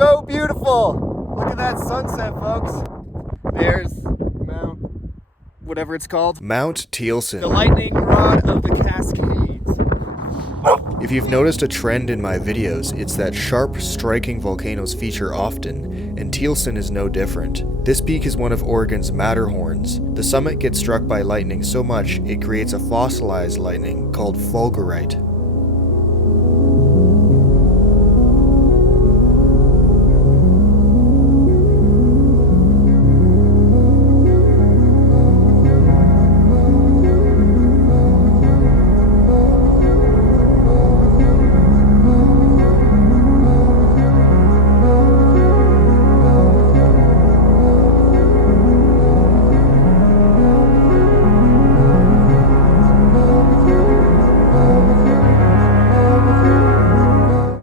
so beautiful. Look at that sunset, folks. There's Mount, whatever it's called. Mount Thielsen. The lightning rod of the Cascades. If you've noticed a trend in my videos, it's that sharp, striking volcanoes feature often, and Thielsen is no different. This peak is one of Oregon's Matterhorns. The summit gets struck by lightning so much, it creates a fossilized lightning called fulgurite.